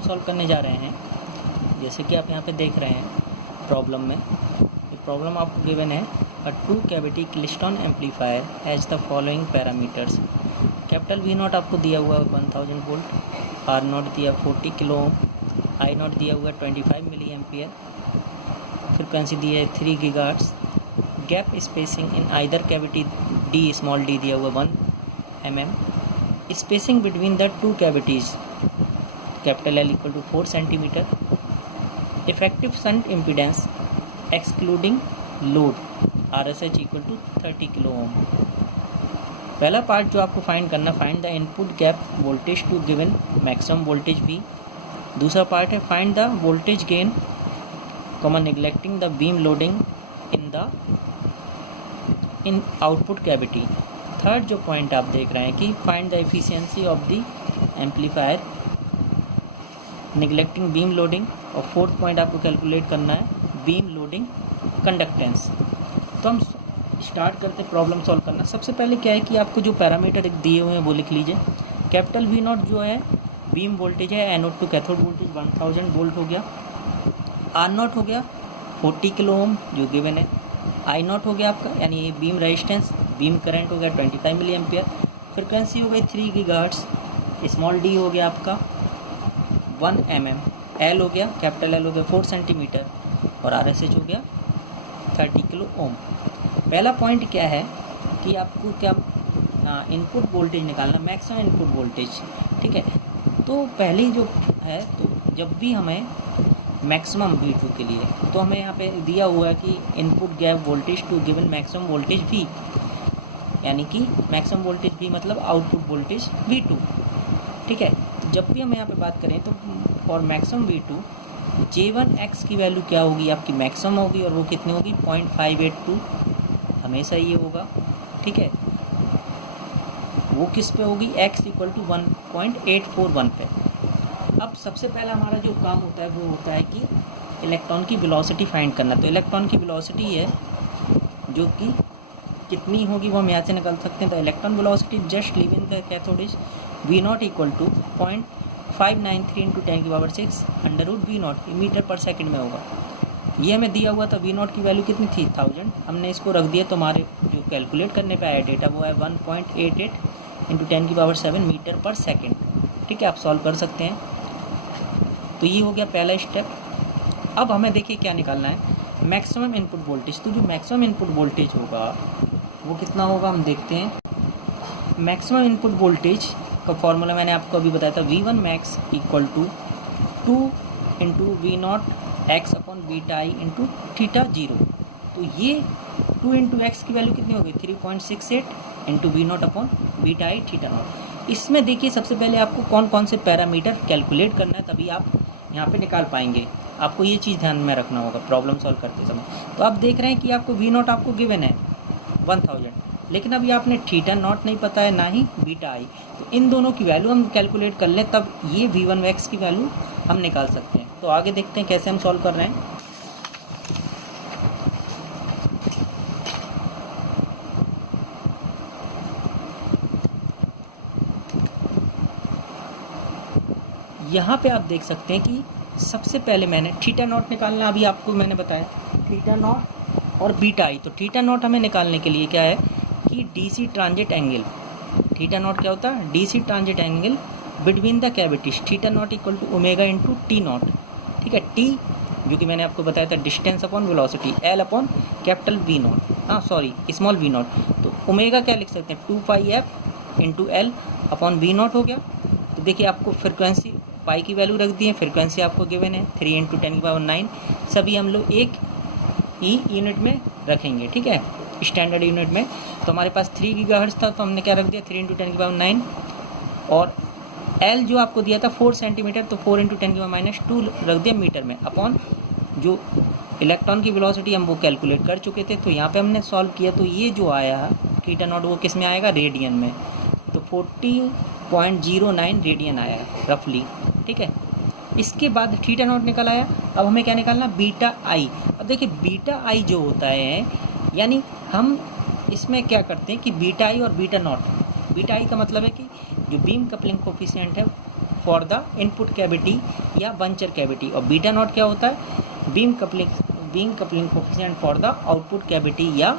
Problem solve करने जा रहे हैं। जैसे कि आप यहाँ पे देख रहे हैं प्रॉब्लम में, ये प्रॉब्लम आपको गिवन है a 2 cavity klystron amplifier has the following parameters. Capital V naught आपको दिया हुआ है 1000 वोल्ट, आर नॉट दिया 40 किलो ओम, आई नॉट दिया हुआ है 25 मिली एम्पियर, फ्रिक्वेंसी दी है 3 gigahertz, gap spacing in either cavity D small D दिया हुआ 1 mm, spacing between the 2 cavities capital L equal to 4 centimetre, effective shunt impedance excluding load RSH equal to 30 kilo ohm. पहला पार्ट जो आपको find करना, find the input gap voltage to given maximum voltage V। दूसरा पार्ट है find the voltage gain common neglecting the beam loading in output cavity. Third जो point आप देख रहे हैं कि find the efficiency of the amplifier neglecting beam loading, और फोर्थ पॉइंट आपको कैलकुलेट करना है बीम लोडिंग कंडक्टेंस। तो हम स्टार्ट करते प्रॉब्लम सॉल्व करना। सबसे पहले क्या है कि आपको जो पैरामीटर दिए हुए हैं वो लिख लीजिए। कैपिटल वी नॉट जो है बीम वोल्टेज है, anode to cathode voltage 1000 volt हो गया, आर नॉट हो गया 40 किलो ओम जो गिवन है, आई नॉट हो गया आपका यानी ये बीम रेजिस्टेंस, बीम करंट हो गया 25 मिली एम्पियर, फ्रिक्वेंसी हो गई 3 गीगाहर्ट्ज़, स्मॉल डी हो गया आपका 1 mm, एल हो गया कैपिटल एल हो गया 4 सेंटीमीटर, और RSH हो गया 30 किलो ओम। पहला पॉइंट क्या है कि आपको क्या इनपुट वोल्टेज निकालना, मैक्सिमम इनपुट वोल्टेज, ठीक है। तो पहली जो है, तो जब भी हमें मैक्सिमम V2 के लिए, तो हमें यहाँ पे दिया हुआ है कि input gap voltage to given maximum voltage V, यानी कि मैक्सिमम वोल्टेज V मतलब आउटपुट वोल्टेज V2, ठीक है। तो जब भी हम यहाँ पे बात करें तो फॉर मैक्सिमम V2 J1X की वैल्यू क्या होगी, आपकी मैक्सिमम होगी, और वो कितनी होगी 0.582, हमेशा ये होगा, ठीक है। वो किस पे होगी, X इक्वल टू 1.841 पे। अब सबसे पहला हमारा जो काम होता है वो होता है कि इलेक्ट्रॉन की वेलोसिटी फाइंड करना। तो इलेक्ट्रॉन की वेलोसिटी है जो कि कितनी होगी वो हम यहाँ से निकाल सकते हैं। The electron velocity just leaving the cathode is V naught equal to 0.593 into 10⁻⁶ under root V naught metre per second में होगा। ये हमें दिया हुआ था, V नॉट की वैल्यू कितनी थी 1000, हमने इसको रख दिया, तो हमारे जो कैलकुलेट करने पे आया डेटा वो है 1.88 इंटू 10⁻7 मीटर पर सेकेंड, ठीक है। आप सॉल्व कर सकते हैं। तो ये हो गया पहला स्टेप। अब हमें देखिए क्या निकालना है, मैक्सिमम इनपुट वोल्टेज। तो जो मैक्सिमम इनपुट वोल्टेज होगा वो कितना होगा, हम देखते हैं। मैक्सिमम इनपुट वोल्टेज का फॉर्मूला मैंने आपको अभी बताया था, V1 max equal to 2 into V naught X upon beta I into theta 0। तो ये 2 इंटू एक्स की वैल्यू कितनी होगी 3.68 into V not upon beta I theta naught. इसमें देखिए सबसे पहले आपको कौन कौन से पैरामीटर कैलकुलेट करना है, तभी आप यहाँ पे निकाल पाएंगे। आपको ये चीज़ ध्यान में रखना होगा प्रॉब्लम सॉल्व करते समय। तो आप देख रहे हैं कि आपको V नॉट आपको गिवन है 1000, लेकिन अभी आपने थीटा नॉट नहीं पता है ना ही बीटा आई। तो इन दोनों की वैल्यू हम कैलकुलेट कर लें, तब ये V1 मैक्स की वैल्यू हम निकाल सकते हैं। तो आगे देखते हैं कैसे हम सॉल्व कर रहे हैं। यहाँ पे आप देख सकते हैं कि सबसे पहले मैंने थीटा नॉट निकालना, अभी आपको मैंने बताया थीटा नॉट और बीटा आई। तो थीटा नॉट हमें निकालने के लिए क्या है कि DC transit angle, theta naught क्या होता है DC transit angle between the cavities, theta naught equal to omega into T naught, ठीक है। टी जो कि मैंने आपको बताया था distance upon velocity, L upon capital V naught, हाँ सॉरी स्मॉल V नॉट। तो ओमेगा क्या लिख सकते हैं 2πf into L upon V naught हो गया। तो देखिए आपको फ्रिक्वेंसी पाई की वैल्यू रख दी है, फ्रिक्वेंसी आपको गिवन है 3 इंटू 10⁻9, सभी हम लोग एक ही यूनिट में रखेंगे, ठीक है, स्टैंडर्ड यूनिट में। तो हमारे पास 3 गीगाहर्ट्ज़ था, तो हमने क्या रख दिया 3 इंटू 10⁻9, और एल जो आपको दिया था 4 सेंटीमीटर, तो 4 इंटू 10⁻2 रख दिया मीटर में, अपॉन जो इलेक्ट्रॉन की वेलोसिटी हम वो कैलकुलेट कर चुके थे। तो यहाँ पे हमने सॉल्व किया, तो ये जो आया थीटा नॉट वो किस में आएगा रेडियन में, तो 40.09 रेडियन आया रफली, ठीक है। इसके बाद थीटा नॉट निकल आया। अब हमें क्या निकालना बीटा आई। अब देखिए बीटा आई जो होता है, यानी हम इसमें क्या करते हैं कि बीटा आई और बीटा नॉट, बीटा आई का मतलब है कि जो बीम कपलिंग कोफिशिएंट है फॉर द इनपुट कैविटी या बंचर कैविटी, और बीटा नॉट क्या होता है, beam coupling coefficient for the output cavity या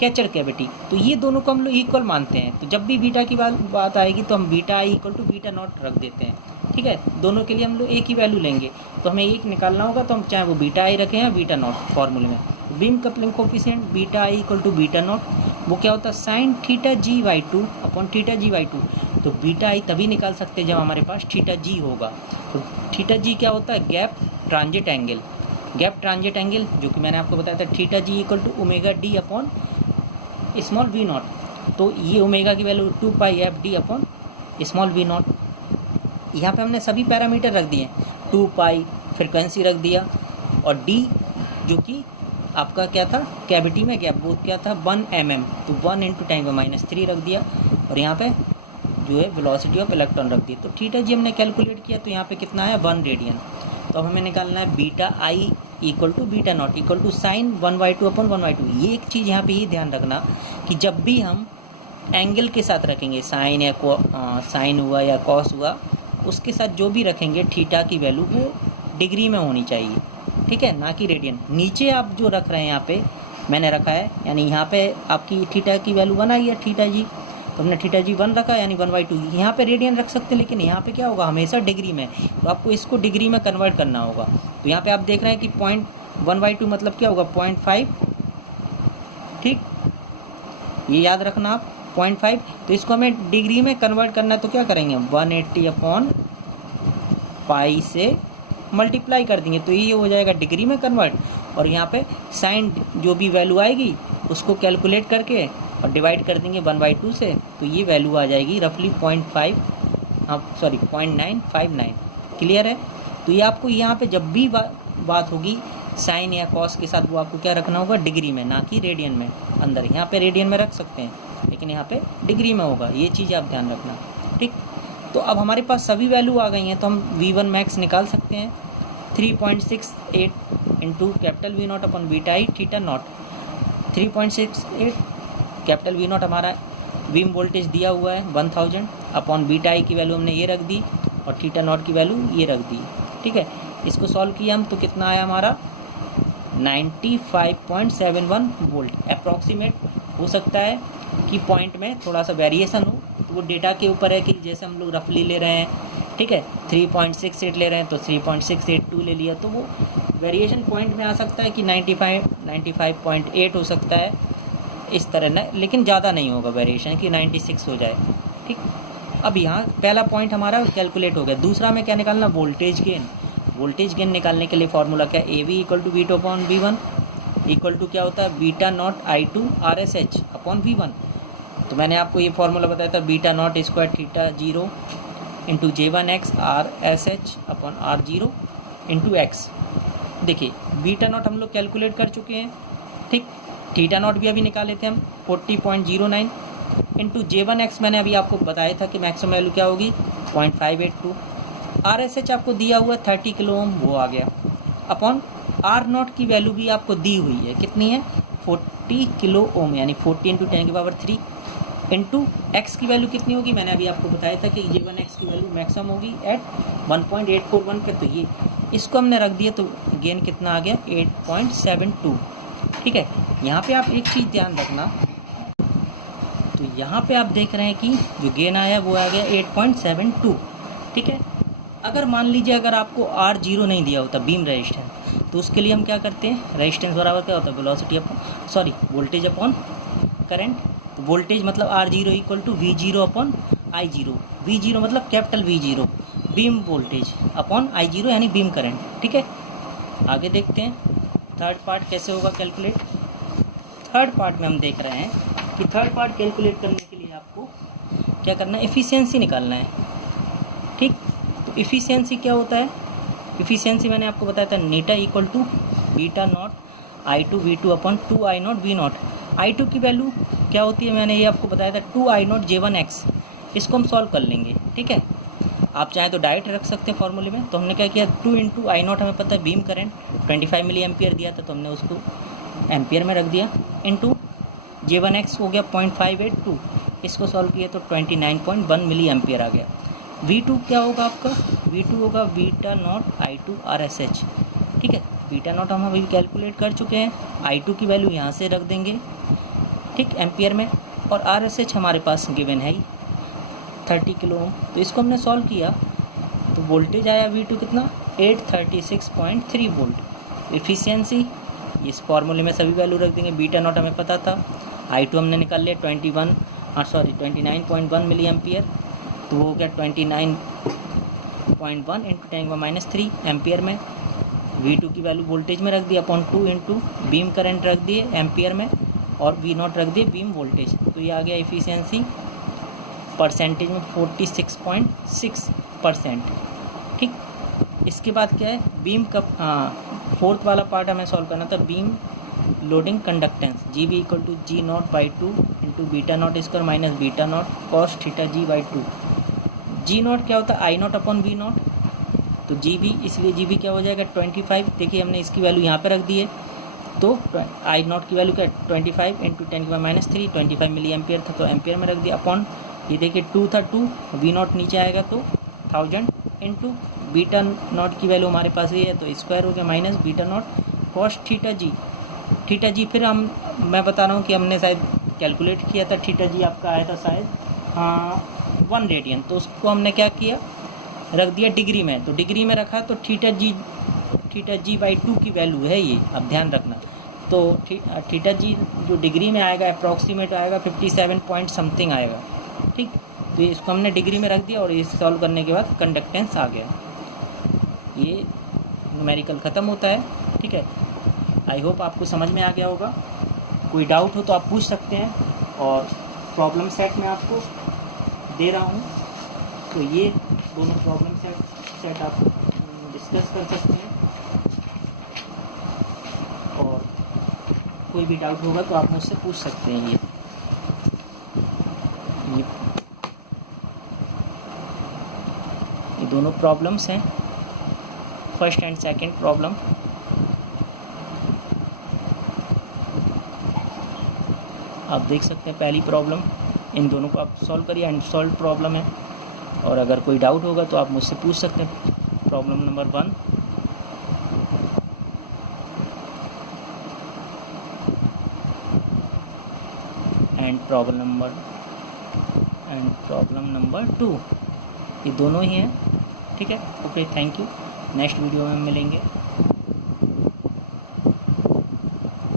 कैचर कैविटी। तो ये दोनों को हम लोग इक्वल मानते हैं। तो जब भी बीटा की बात आएगी तो हम beta I equal to beta naught रख देते हैं, ठीक है। दोनों के लिए हम लोग एक ही वैल्यू लेंगे, तो हमें एक निकालना होगा, तो हम चाहे वो बीटा आई रखें या बीटा नॉट फॉर्मूले में। Beam coupling coefficient beta I equal to beta naught, वो क्या होता है, sine theta G by two upon theta G by two. तो बीटा आई तभी निकाल सकते हैं जब हमारे पास थीटा जी होगा। तो थीटा जी क्या होता है, गैप ट्रांजिट एंगल, जो कि मैंने आपको बताया था, theta G equal to omega D upon small V naught. तो ये ओमेगा की value 2 pi F D upon small V naught. यहाँ पे हमने सभी पैरामीटर रख दिए, 2 पाई फ्रिक्वेंसी रख दिया, और डी जो कि आपका क्या था, कैविटी में गैप, वो क्या था 1 mm, तो 1 × 10⁻³ रख दिया, और यहाँ पे जो है वेलोसिटी ऑफ इलेक्ट्रॉन रख दी। तो थीटा जी हमने कैलकुलेट किया, तो यहाँ पे कितना आया 1 रेडियन। तो अब हमें निकालना है beta I equal to beta naught equal to sine 1/2 upon 1/2। ये एक चीज़ यहाँ पे ही ध्यान रखना कि जब भी हम एंगल के साथ रखेंगे, साइन या साइन हुआ या कॉस हुआ, उसके साथ जो भी रखेंगे थीटा की वैल्यू वो डिग्री में होनी चाहिए, ठीक है, ना कि रेडियन। नीचे आप जो रख रहे हैं यहाँ पे मैंने रखा है, यानी यहाँ पे आपकी थीटा की वैल्यू 1 आई है, थीटा जी, तो हमने थीटा जी 1 रखा, यानी 1/2। यहाँ पे रेडियन रख सकते हैं, लेकिन यहाँ पे क्या होगा, हमेशा डिग्री में, तो आपको इसको डिग्री में कन्वर्ट करना होगा। तो यहाँ पे आप देख रहे हैं कि 1/2 मतलब क्या होगा, 0.5, ठीक, ये याद रखना आप, 0.5। तो इसको हमें डिग्री में कन्वर्ट करना है, तो क्या करेंगे, 180 अपॉन पाई से मल्टीप्लाई कर देंगे, तो ये हो जाएगा डिग्री में कन्वर्ट। और यहाँ पे साइन जो भी वैल्यू आएगी उसको कैलकुलेट करके और डिवाइड कर देंगे 1/2 से, तो ये वैल्यू आ जाएगी रफली 0.959। क्लियर है। तो ये आपको यहाँ पे जब भी बात होगी साइन या कॉस के साथ, वो आपको क्या रखना होगा, डिग्री में, ना कि रेडियन में। अंदर यहाँ पे रेडियन में रख सकते हैं, लेकिन यहाँ पे डिग्री में होगा, ये चीज़ आप ध्यान रखना, ठीक। तो अब हमारे पास सभी वैल्यू आ गई हैं, तो हम V1 मैक्स निकाल सकते हैं, 3.68 into capital V not upon beta I theta naught. 3.68 capital V not हमारा बीम वोल्टेज दिया हुआ है 1000 अपॉन बीटा आई की वैल्यू हमने ये रख दी, और थीटा नॉट की वैल्यू ये रख दी, ठीक है। इसको सॉल्व किया हम, तो कितना आया हमारा 95.71 वोल्ट। अप्रॉक्सीमेट हो सकता है कि पॉइंट में थोड़ा सा वेरिएशन हो, तो वो डेटा के ऊपर है कि जैसे हम लोग रफली ले रहे हैं, ठीक है, 3.68 ले रहे हैं तो 3.682 ले लिया, तो वो वेरिएशन पॉइंट में आ सकता है कि 95.8 हो सकता है, इस तरह ना, लेकिन ज़्यादा नहीं होगा वेरिएशन कि 96 हो जाए, ठीक। अब यहाँ पहला पॉइंट हमारा कैलकुलेट हो गया। दूसरा में क्या निकालना, वोल्टेज गेन। वोल्टेज गेन निकालने के लिए फॉर्मूला क्या है, AV equal to V2 upon V1 equal to क्या होता है, beta naught I2 RSH upon V1। तो मैंने आपको ये फॉर्मूला बताया था, beta naught square theta 0 into J1X RSH upon R0 into X। देखिए बीटा नॉट हम लोग कैलकुलेट कर चुके हैं, ठीक। थीटा नॉट भी अभी निकाले थे हम 40.09 इंटू J1X मैंने अभी आपको बताया था कि मैक्सिमम वैल्यू क्या होगी 0.582। RSH आपको दिया हुआ 30 किलो ओम, वो आ गया, अपॉन R नॉट की वैल्यू भी आपको दी हुई है, कितनी है 40 किलो ओम, यानी 40 × 10⁻³ इंटू X की वैल्यू कितनी होगी, मैंने अभी आपको बताया था कि J1X की वैल्यू मैक्सिमम होगी एट 1.841 पे, तो ये इसको हमने रख दिया, तो गेन कितना आ गया 8.72, ठीक है। यहाँ पे आप एक चीज़ ध्यान रखना, तो यहाँ पे आप देख रहे हैं कि जो गेन आया वो आ गया 8.72, ठीक है। अगर मान लीजिए अगर आपको R0 नहीं दिया होता बीम रेजिस्टेंस, तो उसके लिए हम क्या करते हैं, रेजिस्टेंस बराबर क्या होता है, velocity upon voltage upon current. Voltage मतलब R0 equal to V0 upon I0। V0 मतलब capital V0 beam voltage upon I0 यानी बीम करंट, ठीक है। आगे देखते हैं थर्ड पार्ट कैसे होगा कैलकुलेट। थर्ड पार्ट में हम देख रहे हैं कि थर्ड पार्ट कैलकुलेट करने के लिए आपको क्या करना है, एफिशिएंसी निकालना है, ठीक। तो एफिशिएंसी क्या होता है, एफिशिएंसी मैंने आपको बताया था नीटा equal to beta naught I2 V2 upon 2I0 V naught. I2 की वैल्यू क्या होती है, मैंने ये आपको बताया था 2I0 J1X। इसको हम सॉल्व कर लेंगे, ठीक है। आप चाहें तो डायरेक्ट रख सकते हैं फॉर्मूले में। तो हमने क्या किया, 2 × I0 हमें पता है बीम करंट 25 मिली एम्पियर दिया था, तो हमने उसको एम्पियर में रख दिया, इंटू J1X हो गया 0.582। इसको सॉल्व किया तो 29.1 मिली एम्पियर आ गया। V2 क्या होगा आपका, V2 होगा बीटा नॉट I2 RSH। ठीक है, बीटा नॉट हम अभी कैलकुलेट कर चुके हैं, I2 की वैल्यू यहाँ से रख देंगे, ठीक, एम्पियर में, और RSH हमारे पास गिवन है ही 30 किलो ओम। तो इसको हमने सॉल्व किया तो वोल्टेज आया V2 कितना, 836.3 वोल्ट। एफिशिएंसी इस फॉर्मूले में सभी वैल्यू रख देंगे, बीटा नॉट हमें पता था, I2 हमने निकाल लिया 29.1 मिली एम्पियर, तो वो हो गया 29.1 इंटू 10⁻³ एम्पियर में। V2 की वैल्यू वोल्टेज में रख दिया अपॉन 2 इंटू बीम करंट रख दिए एम्पियर में, और V0 रख दिए बीम वोल्टेज। तो ये आ गया एफिशिएंसी परसेंटेज में 46.6%। ठीक, इसके बाद क्या है, बीम का फोर्थ वाला पार्ट हमें सॉल्व करना था, beam loading conductance GB equal to G0/2 into beta naught square minus beta naught cos theta G/2। G0 क्या होता है, I0 अपॉन V0, तो GB, इसलिए GB क्या हो जाएगा 25। देखिए हमने इसकी वैल्यू यहाँ पे रख दी है, तो I0 की वैल्यू क्या 25 इंटू 10⁻³ 25 मिली एम्पियर था, तो एम्पियर में रख दिया अपॉन, ये देखिए 2 था, 2 V0 नीचे आएगा तो 1000 इंटू बीटा नॉट की वैल्यू हमारे पास ये है तो स्क्वायर हो गया minus beta naught cos theta जी। फिर मैं बता रहा हूँ कि हमने शायद कैलकुलेट किया था, थीटा जी आपका आया था शायद 1 रेडियन, तो उसको हमने क्या किया, रख दिया डिग्री में, तो डिग्री में रखा तो थीटा G/2 की वैल्यू है ये, अब ध्यान रखना। तो थीटा जी जो डिग्री में आएगा अप्रॉक्सीमेट आएगा 57 पॉइंट समथिंग आएगा। ठीक, तो इसको हमने डिग्री में रख दिया और ये सॉल्व करने के बाद कंडक्टेंस आ गया, ये न्यूमेरिकल ख़त्म होता है। ठीक है, आई होप आपको समझ में आ गया होगा। कोई डाउट हो तो आप पूछ सकते हैं, और प्रॉब्लम सेट मैं आपको दे रहा हूँ, तो ये दोनों प्रॉब्लम सेट आप डिस्कस कर सकते हैं, और कोई भी डाउट होगा तो आप मुझसे पूछ सकते हैं। ये दोनों प्रॉब्लम्स हैं, फर्स्ट एंड सेकंड प्रॉब्लम। आप देख सकते हैं पहली प्रॉब्लम, इन दोनों को आप सॉल्व करिए, अनसॉल्व प्रॉब्लम है, और अगर कोई डाउट होगा तो आप मुझसे पूछ सकते हैं। Problem number 1, and problem number 2, ये दोनों ही हैं। ठीक है, okay, thank you, next video में मिलेंगे।